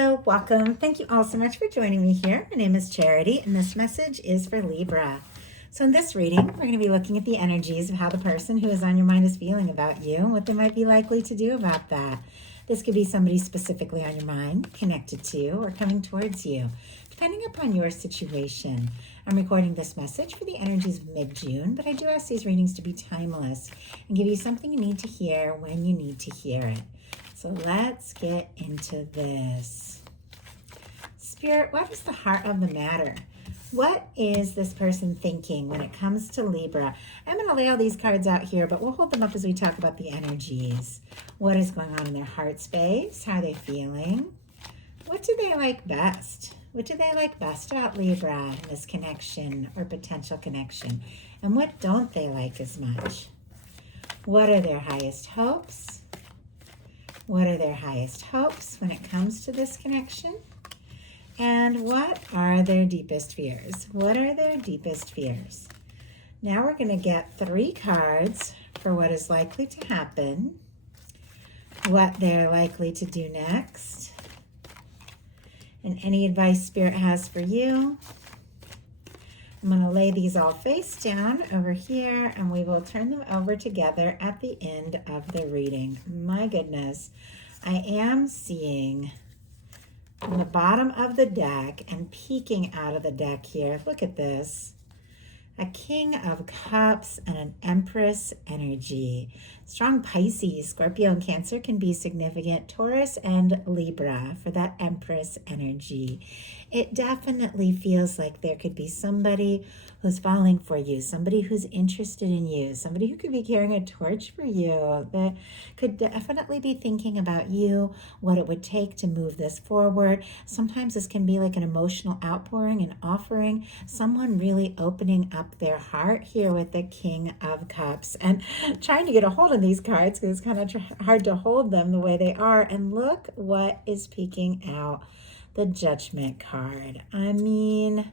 Hello, welcome. Thank you all so much for joining me here. My name is Charity, and this message is for Libra. So in this reading, we're going to be looking at the energies of how the person who is on your mind is feeling about you and what they might be likely to do about that. This could be somebody specifically on your mind, connected to you, or coming towards you, depending upon your situation. I'm recording this message for the energies of mid-June, but I do ask these readings to be timeless and give you something you need to hear when you need to hear it. So let's get into this. Spirit, what is the heart of the matter? What is this person thinking when it comes to Libra? I'm going to lay all these cards out here, but we'll hold them up as we talk about the energies. What is going on in their heart space? How are they feeling? What do they like best? What do they like best about Libra in this connection or potential connection? And what don't they like as much? What are their highest hopes? What are their highest hopes when it comes to this connection? And what are their deepest fears? What are their deepest fears? Now we're going to get 3 cards for what is likely to happen, what they're likely to do next, and any advice Spirit has for you. I'm going to lay these all face down over here, and we will turn them over together at the end of the reading. My goodness, I am seeing on the bottom of the deck and peeking out of the deck here, look at this, a King of Cups and an Empress energy. Strong Pisces, Scorpio, and Cancer can be significant. Taurus and Libra for that Empress energy. It definitely feels like there could be somebody who's falling for you, somebody who's interested in you, somebody who could be carrying a torch for you, that could definitely be thinking about you, what it would take to move this forward. Sometimes this can be like an emotional outpouring and offering, someone really opening up their heart here with the King of Cups and trying to get a hold of these cards because it's kind of hard to hold them the way they are. And look what is peeking out, the Judgment card. I mean,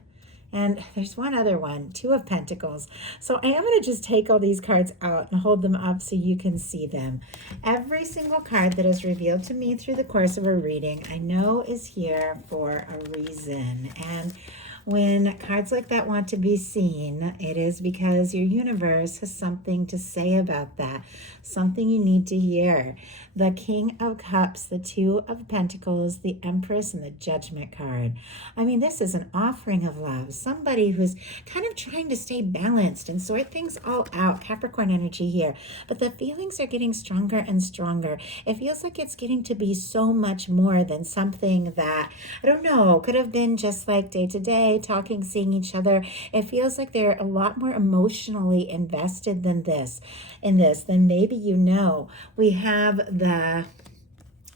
and there's one other one, 2 of Pentacles. So I am going to just take all these cards out and hold them up so you can see them. Every single card that is revealed to me through the course of a reading, I know is here for a reason. And when cards like that want to be seen, it is because your universe has something to say about that, something you need to hear. The King of Cups, the 2 of Pentacles, the Empress, and the Judgment card. I mean, this is an offering of love. Somebody who's kind of trying to stay balanced and sort things all out. Capricorn energy here. But the feelings are getting stronger and stronger. It feels like it's getting to be so much more than something that, I don't know, could have been just like day to day, talking, seeing each other. It feels like they're a lot more emotionally invested than this. Then maybe you know. We have the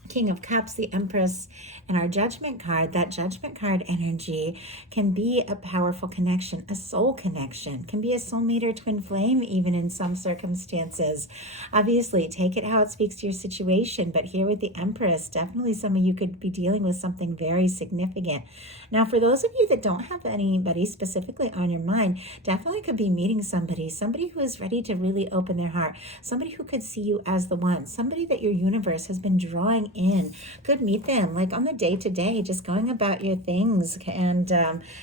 King of Cups, the Empress, and our Judgment card. That Judgment card energy can be a powerful connection, a soul connection, can be a soulmate or twin flame even in some circumstances. Obviously, take it how it speaks to your situation, but here with the Empress, definitely some of you could be dealing with something very significant. Now, for those of you that don't have anybody specifically on your mind, definitely could be meeting somebody who is ready to really open their heart, somebody who could see you as the one, somebody that your universe has been drawing in. Could meet them like on the day-to-day, just going about your things, and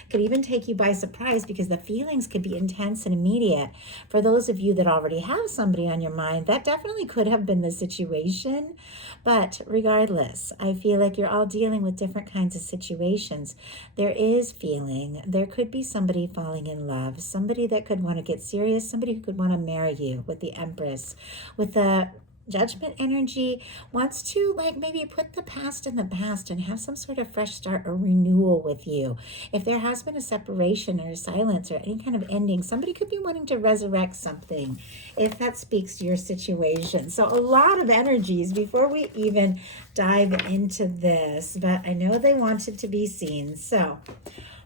could even take you by surprise because the feelings could be intense and immediate. For those of you that already have somebody on your mind, that definitely could have been the situation. But regardless, I feel like you're all dealing with different kinds of situations. There is feeling. There could be somebody falling in love, somebody that could want to get serious, somebody who could want to marry you with the Empress. With the Judgment energy, wants to like maybe put the past in the past and have some sort of fresh start or renewal with you. If there has been a separation or a silence or any kind of ending, somebody could be wanting to resurrect something, if that speaks to your situation. So a lot of energies before we even dive into this, but I know they wanted to be seen. So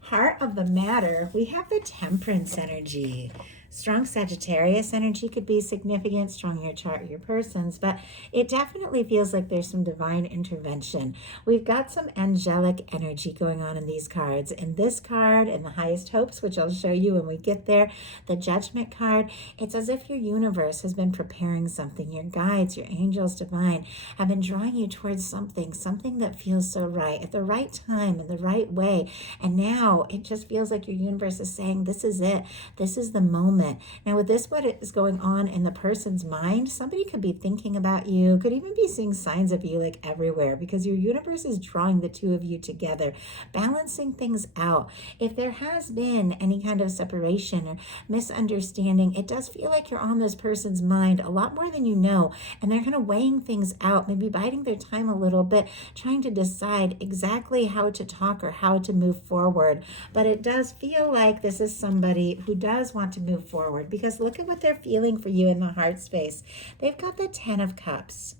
heart of the matter, we have the Temperance energy. Strong Sagittarius energy could be significant, strong in your chart, your person's, but it definitely feels like there's some divine intervention. We've got some angelic energy going on in these cards. In this card, in the highest hopes, which I'll show you when we get there, the judgment card, it's as if your universe has been preparing something. Your guides, your angels divine, have been drawing you towards something that feels so right, at the right time, in the right way. And now it just feels like your universe is saying, this is it. This is the moment. Now with this, what is going on in the person's mind, somebody could be thinking about you, could even be seeing signs of you like everywhere, because your universe is drawing the two of you together, balancing things out. If there has been any kind of separation or misunderstanding, it does feel like you're on this person's mind a lot more than you know, and they're kind of weighing things out, maybe biding their time a little bit, trying to decide exactly how to talk or how to move forward. But it does feel like this is somebody who does want to move forward, because look at what they're feeling for you in the heart space. They've got the 10 of Cups.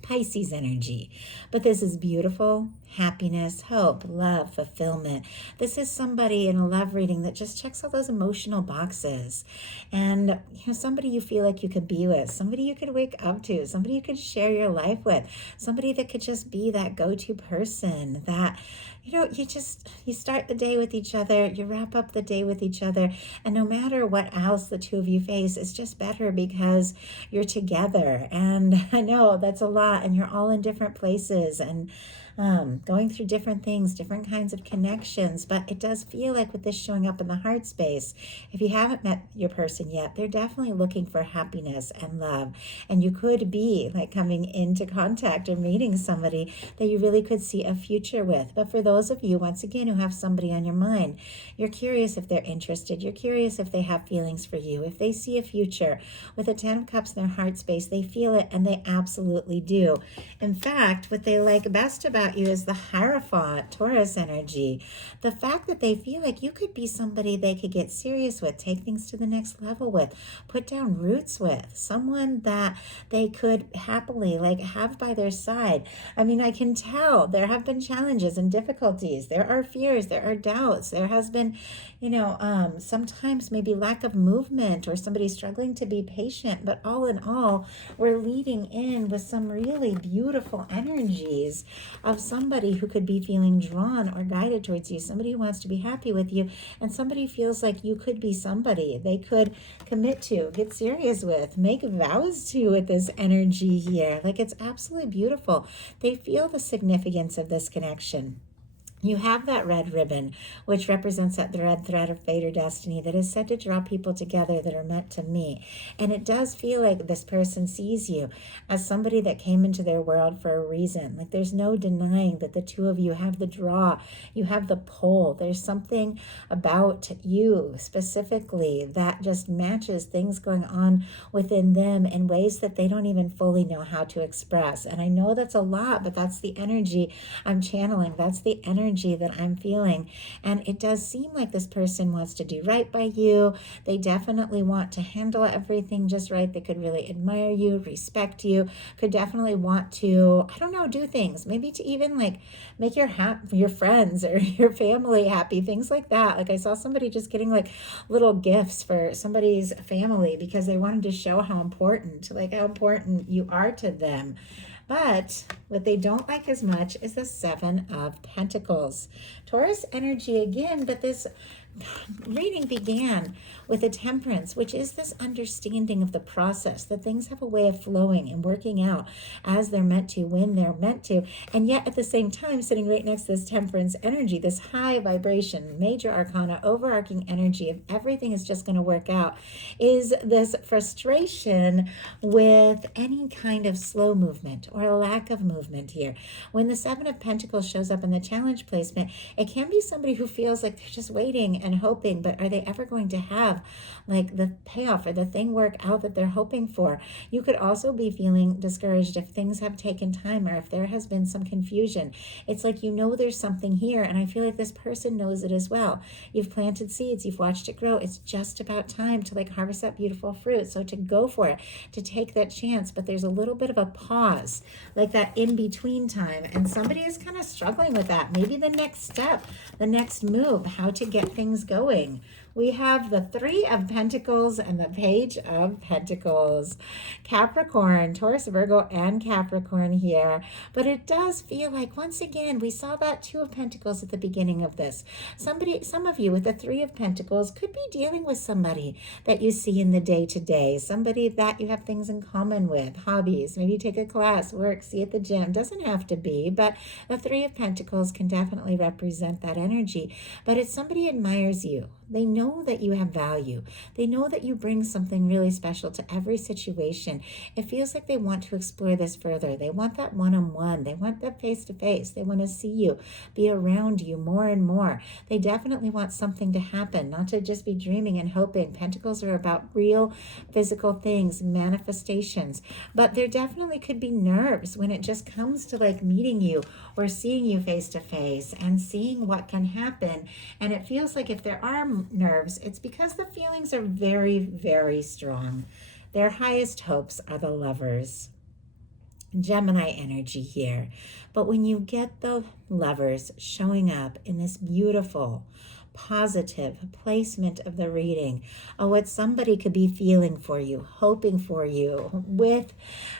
Pisces energy. But this is beautiful, happiness, hope, love, fulfillment. This is somebody in a love reading that just checks all those emotional boxes. And somebody you feel like you could be with, somebody you could wake up to, somebody you could share your life with, somebody that could just be that go-to person that you start the day with each other, you wrap up the day with each other, and no matter what else the two of you face, it's just better because you're together. And I know that's a lot, and you're all in different places and going through different things, different kinds of connections. But it does feel like with this showing up in the heart space, if you haven't met your person yet, they're definitely looking for happiness and love. And you could be like coming into contact or meeting somebody that you really could see a future with. But for those of you, once again, who have somebody on your mind, you're curious if they're interested. You're curious if they have feelings for you, if they see a future. With the 10 of Cups in their heart space, they feel it, and they absolutely do. In fact, what they like best about you is the Hierophant, Taurus energy. The fact that they feel like you could be somebody they could get serious with, take things to the next level with, put down roots with, someone that they could happily have by their side. I mean, I can tell there have been challenges and difficulties. There are fears, there are doubts. There has been, sometimes maybe lack of movement or somebody struggling to be patient. But all in all, we're leading in with some really beautiful energies of somebody who could be feeling drawn or guided towards you, somebody who wants to be happy with you, and somebody feels like you could be somebody they could commit to, get serious with, make vows to with this energy here. Like, it's absolutely beautiful. They feel the significance of this connection. You have that red ribbon, which represents that red thread of fate or destiny that is said to draw people together that are meant to meet. And it does feel like this person sees you as somebody that came into their world for a reason. Like, there's no denying that the two of you have the draw, you have the pull. There's something about you specifically that just matches things going on within them in ways that they don't even fully know how to express. And I know that's a lot, but that's the energy I'm channeling. That's the energy that I'm feeling. And it does seem like this person wants to do right by you. They definitely want to handle everything just right. They could really admire you, respect you, could definitely want to, do things, maybe to even make your friends or your family happy, things like that. Like, I saw somebody just getting little gifts for somebody's family because they wanted to show how important you are to them. But what they don't like as much is the 7 of Pentacles. Taurus energy again, but this reading began with a Temperance, which is this understanding of the process, that things have a way of flowing and working out as they're meant to, when they're meant to. And yet at the same time, sitting right next to this Temperance energy, this high vibration, major arcana, overarching energy of everything is just going to work out, is this frustration with any kind of slow movement or a lack of movement here. When the 7 of Pentacles shows up in the challenge placement, it can be somebody who feels like they're just waiting and hoping, but are they ever going to have the payoff or the thing work out that they're hoping for? You could also be feeling discouraged if things have taken time or if there has been some confusion. It's like, there's something here, and I feel like this person knows it as well. You've planted seeds, you've watched it grow. It's just about time to harvest that beautiful fruit. So to go for it, to take that chance, but there's a little bit of a pause, like that in between time, and somebody is kind of struggling with that. Maybe the next step, the next move, how to get things going. We have the Three of Pentacles and the Page of Pentacles. Capricorn, Taurus, Virgo, and Capricorn here. But it does feel like, once again, we saw that Two of Pentacles at the beginning of this. Some of you with the Three of Pentacles could be dealing with somebody that you see in the day-to-day, somebody that you have things in common with, hobbies, maybe you take a class, work, see at the gym. Doesn't have to be, but the Three of Pentacles can definitely represent that energy. But it's somebody admires you. They know that you have value. They know that you bring something really special to every situation. It feels like they want to explore this further. They want that one-on-one. They want that face-to-face. They want to see you, be around you more and more. They definitely want something to happen, not to just be dreaming and hoping. Pentacles are about real physical things, manifestations. But there definitely could be nerves when it just comes to like meeting you or seeing you face-to-face and seeing what can happen. And it feels like if there are nerves, it's because the feelings are very, very strong. Their highest hopes are the Lovers. Gemini energy here. But when you get the Lovers showing up in this beautiful, positive placement of the reading, what somebody could be feeling for you, hoping for you,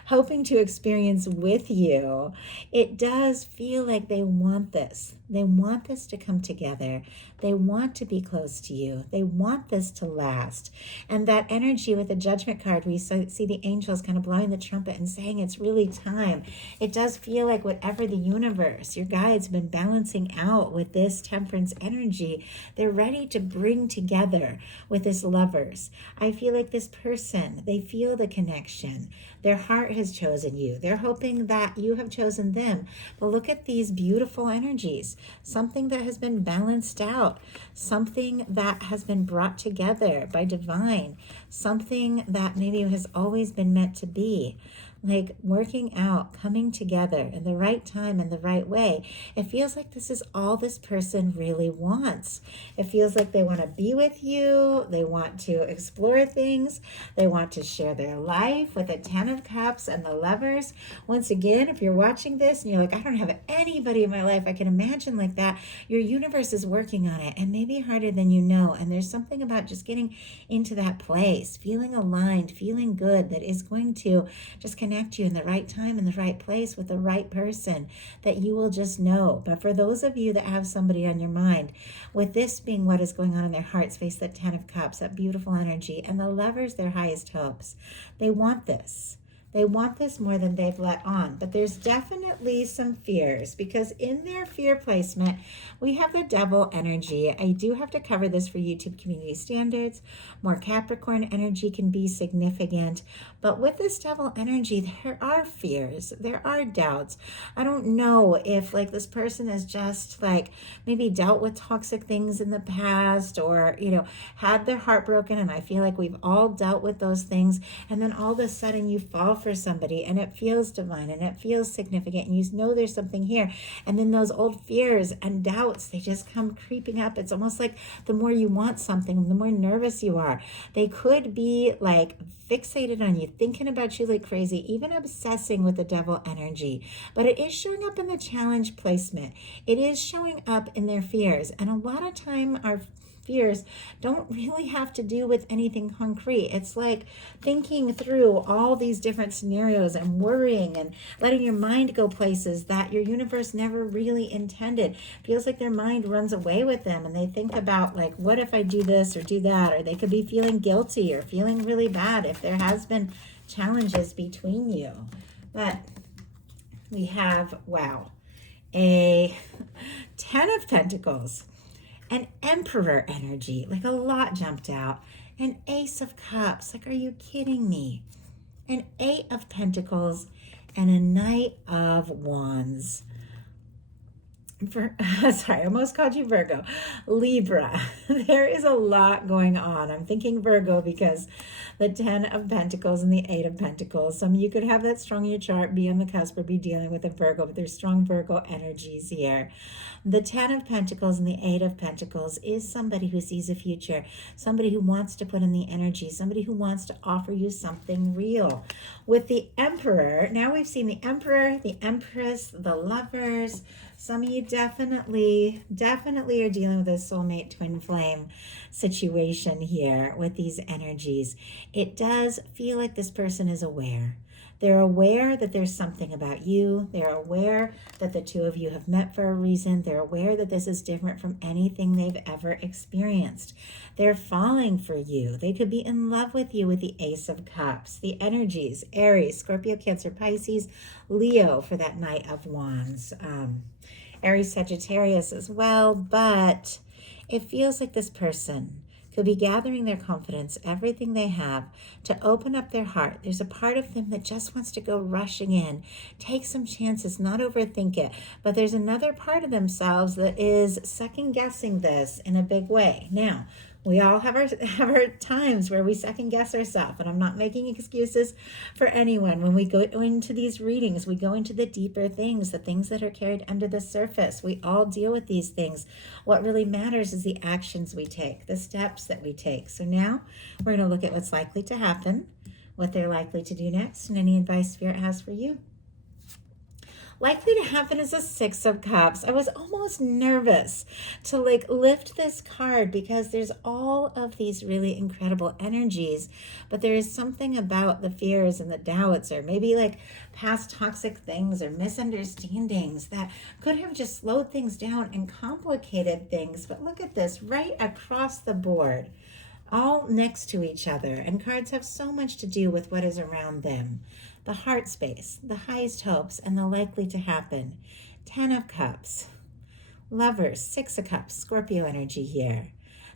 hoping to experience with you, it does feel like they want this. They want this to come together. They want to be close to you. They want this to last. And that energy with the Judgment card, we see the angels kind of blowing the trumpet and saying it's really time. It does feel like whatever the universe, your guides, been balancing out with this Temperance energy, they're ready to bring together with this Lovers. I feel like this person, they feel the connection. Their heart has chosen you. They're hoping that you have chosen them. But look at these beautiful energies. Something that has been balanced out. Something that has been brought together by divine. Something that maybe has always been meant to be. Like working out, coming together in the right time, in the right way. It feels like this is all this person really wants. It feels like they want to be with you. They want to explore things. They want to share their life with the Ten of Cups and the Lovers. Once again, if you're watching this and you're like, I don't have anybody in my life I can imagine like that, your universe is working on it, and maybe harder than you know. And there's something about just getting into that place, feeling aligned, feeling good, that is going to just connect you in the right time, in the right place, with the right person that you will just know. But for those of you that have somebody on your mind, with this being what is going on in their hearts, face that Ten of Cups, that beautiful energy, and the Lovers, their highest hopes. They want this. They want this more than they've let on. But there's definitely some fears, because in their fear placement, we have the Devil energy. I do have to cover this for YouTube community standards. More Capricorn energy can be significant. But with this Devil energy, there are fears. There are doubts. I don't know if like this person has just like maybe dealt with toxic things in the past, or, you know, had their heart broken. And I feel like we've all dealt with those things. And then all of a sudden you fall for somebody and it feels divine and it feels significant and you know there's something here, and then those old fears and doubts, they just come creeping up. It's almost like the more you want something, the more nervous you are. They could be like fixated on you, thinking about you like crazy, even obsessing with the Devil energy. But it is showing up in the challenge placement. It is showing up in their fears, and a lot of time our fears don't really have to do with anything concrete. It's like thinking through all these different scenarios and worrying and letting your mind go places that your universe never really intended. Feels like their mind runs away with them, and they think about like, what if I do this or do that? Or they could be feeling guilty or feeling really bad if there has been challenges between you. But we have, wow, a Ten of Pentacles, an Emperor energy, like a lot jumped out. An Ace of Cups, like, are you kidding me? An Eight of Pentacles and a Knight of Wands. Sorry, I almost called you Virgo. Libra. There is a lot going on. I'm thinking Virgo because the Ten of Pentacles and the Eight of Pentacles. Some of you could have that strong in your chart, be on the cusp, or be dealing with a Virgo, but there's strong Virgo energies here. The Ten of Pentacles and the Eight of Pentacles is somebody who sees a future, somebody who wants to put in the energy, somebody who wants to offer you something real. With the Emperor, now we've seen the Emperor, the Empress, the Lovers, Some of you definitely are dealing with a soulmate twin flame situation here with these energies. It does feel like this person is aware. They're aware that there's something about you. They're aware that the two of you have met for a reason. They're aware that this is different from anything they've ever experienced. They're falling for you. They could be in love with you with the Ace of Cups. The energies, Aries, Scorpio, Cancer, Pisces, Leo for that Knight of Wands. Aries, Sagittarius as well, but it feels like this person could be gathering their confidence, everything they have, to open up their heart. There's a part of them that just wants to go rushing in, take some chances, not overthink it. But there's another part of themselves that is second guessing this in a big way. Now, we all have our times where we second guess ourselves, and I'm not making excuses for anyone. When we go into these readings, we go into the deeper things, the things that are carried under the surface. We all deal with these things. What really matters is the actions we take, the steps that we take. So now we're going to look at what's likely to happen, what they're likely to do next, and any advice Spirit has for you. Likely to happen is a Six of Cups. I was almost nervous to lift this card because there's all of these really incredible energies, but there is something about the fears and the doubts, or maybe past toxic things or misunderstandings that could have just slowed things down and complicated things. But look at this, right across the board, all next to each other. And cards have so much to do with what is around them. The heart space, the highest hopes, and the likely to happen. 10 of Cups, Lovers, 6 of Cups, Scorpio energy here.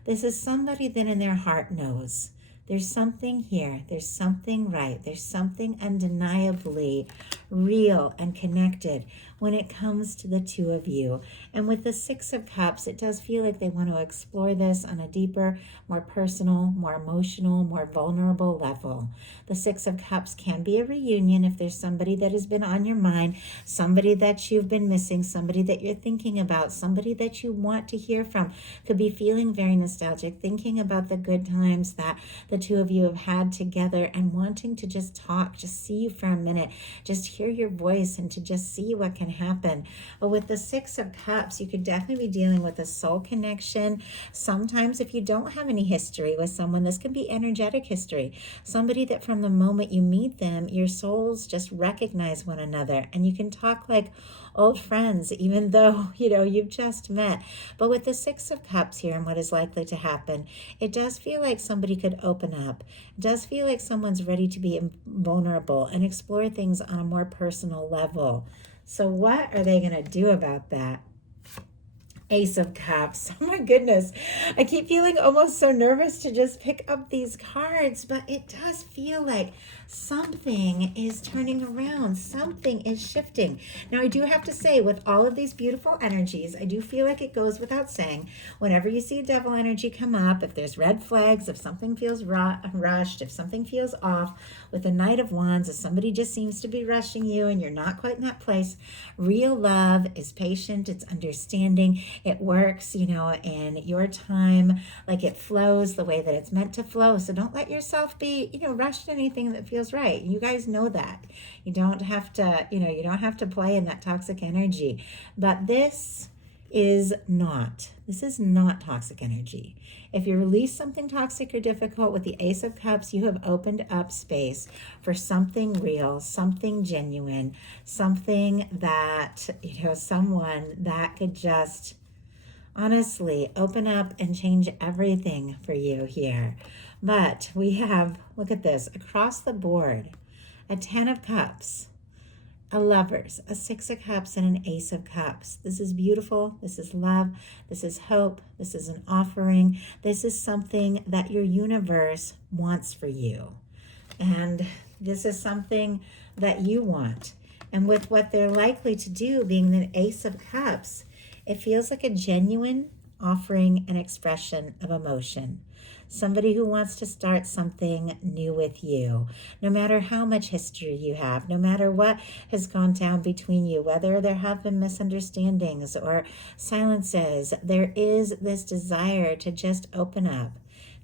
This is somebody that in their heart knows there's something here, there's something right, there's something undeniably real and connected when it comes to the two of you. And with the Six of Cups, it does feel like they want to explore this on a deeper, more personal, more emotional, more vulnerable level. The Six of Cups can be a reunion if there's somebody that has been on your mind, somebody that you've been missing, somebody that you're thinking about, somebody that you want to hear from. Could be feeling very nostalgic, thinking about the good times that the two of you have had together and wanting to just talk, just see you for a minute, just hear your voice and to just see what can happen. But with the Six of Cups, you could definitely be dealing with a soul connection. Sometimes if you don't have any history with someone, this can be energetic history. Somebody that from the moment you meet them, your souls just recognize one another and you can talk like old friends, even though, you've just met. But with the Six of Cups here and what is likely to happen, it does feel like somebody could open up. It does feel like someone's ready to be vulnerable and explore things on a more personal level. So what are they going to do about that? Ace of Cups. Oh my goodness. I keep feeling almost so nervous to just pick up these cards, but it does feel like something is turning around. Something is shifting. Now, I do have to say, with all of these beautiful energies, I do feel like it goes without saying, whenever you see a devil energy come up, if there's red flags, if something feels rushed, if something feels off, with the Knight of Wands, if somebody just seems to be rushing you and you're not quite in that place, real love is patient, it's understanding, it works, in your time, like it flows the way that it's meant to flow. So don't let yourself be, rushed to anything that feels right. You guys know that. You don't have to, you don't have to play in that toxic energy. But this is not toxic energy. If you release something toxic or difficult with the Ace of Cups, you have opened up space for something real, something genuine, something that, someone that could just honestly open up and change everything for you here. But we have, look at this, across the board, a 10 of Cups, a Lovers, a Six of Cups, and an Ace of Cups. This is beautiful. This is love. This is hope. This is an offering. This is something that your universe wants for you. And this is something that you want. And with what they're likely to do, being the Ace of Cups, it feels like a genuine offering and expression of emotion. Somebody who wants to start something new with you, no matter how much history you have, no matter what has gone down between you, whether there have been misunderstandings or silences, there is this desire to just open up,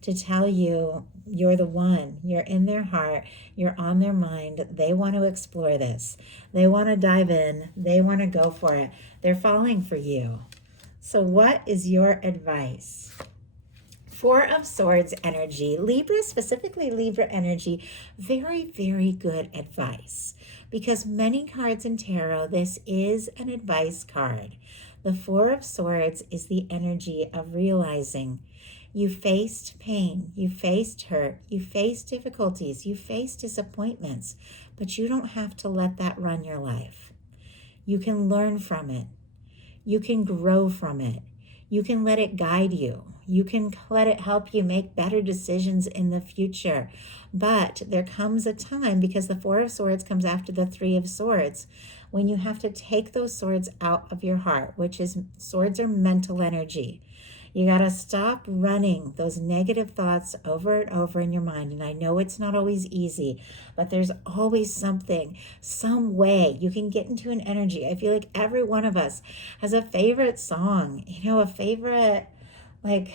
to tell you you're the one, you're in their heart, you're on their mind. They want to explore this. They want to dive in. They want to go for it. They're falling for you. So what is your advice? Four of Swords energy, Libra, specifically Libra energy, very, very good advice. Because many cards in tarot, this is an advice card. The Four of Swords is the energy of realizing you faced pain, you faced hurt, you faced difficulties, you faced disappointments, but you don't have to let that run your life. You can learn from it. You can grow from it. You can let it guide you. You can let it help you make better decisions in the future. But there comes a time, because the Four of Swords comes after the Three of Swords, when you have to take those swords out of your heart, which is, swords are mental energy. You got to stop running those negative thoughts over and over in your mind. And I know it's not always easy, but there's always something, some way you can get into an energy. I feel like every one of us has a favorite song, a favorite, I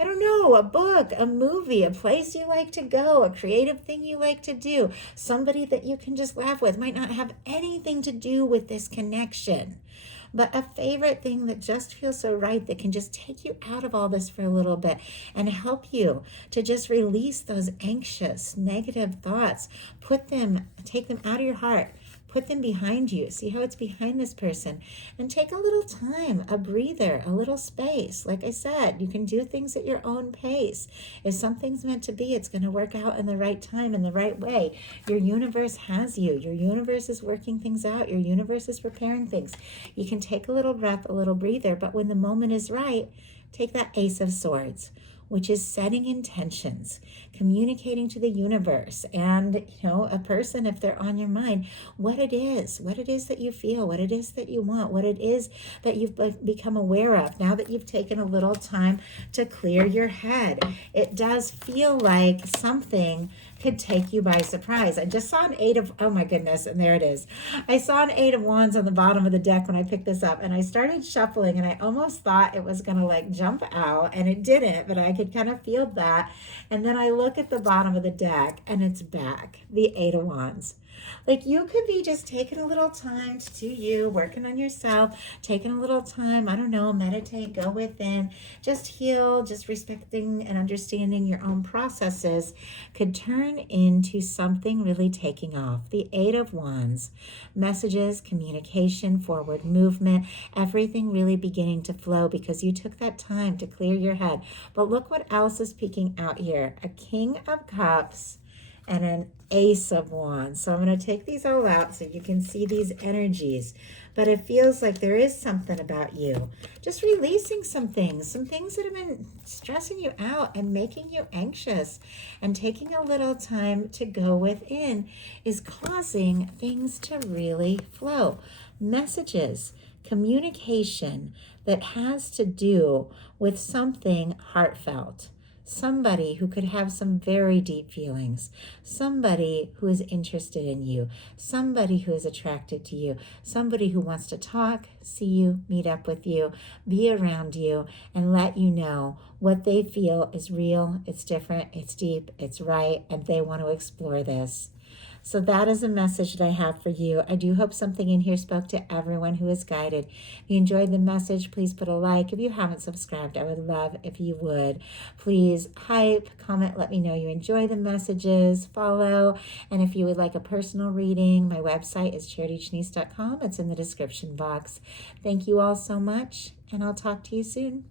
don't know, a book, a movie, a place you like to go, a creative thing you like to do, somebody that you can just laugh with. Might not have anything to do with this connection, but a favorite thing that just feels so right, that can just take you out of all this for a little bit and help you to just release those anxious, negative thoughts. Take them out of your heart. Put them behind you. See how it's behind this person. And take a little time, a breather, a little space. Like I said, you can do things at your own pace. If something's meant to be, it's going to work out in the right time, in the right way. Your universe has you. Your universe is working things out. Your universe is preparing things. You can take a little breath, a little breather, but when the moment is right, take that Ace of Swords, which is setting intentions, communicating to the universe and, a person, if they're on your mind, what it is that you feel, what it is that you want, what it is that you've become aware of now that you've taken a little time to clear your head. It does feel like something could take you by surprise. I just saw an oh my goodness, and there it is. I saw an Eight of Wands on the bottom of the deck when I picked this up, and I started shuffling, and I almost thought it was gonna jump out, and it didn't, but I could kind of feel that. And then I look at the bottom of the deck, and it's back, the Eight of Wands. You could be just taking a little time to do you, working on yourself, taking a little time, I don't know, meditate, go within, just heal, just respecting and understanding your own processes could turn into something really taking off. The Eight of Wands, messages, communication, forward movement, everything really beginning to flow because you took that time to clear your head. But look what else is peeking out here. A King of Cups and an Ace of Wands. So I'm going to take these all out so you can see these energies. But it feels like there is something about you. Just releasing some things that have been stressing you out and making you anxious. And taking a little time to go within is causing things to really flow. Messages, communication that has to do with something heartfelt. Somebody who could have some very deep feelings, somebody who is interested in you, somebody who is attracted to you, somebody who wants to talk, see you, meet up with you, be around you, and let you know what they feel is real, it's different, it's deep, it's right, and they want to explore this. So that is a message that I have for you. I do hope something in here spoke to everyone who is guided. If you enjoyed the message, please put a like. If you haven't subscribed, I would love if you would. Please hype, comment, let me know you enjoy the messages, follow. And if you would like a personal reading, my website is charitychenise.com. It's in the description box. Thank you all so much, and I'll talk to you soon.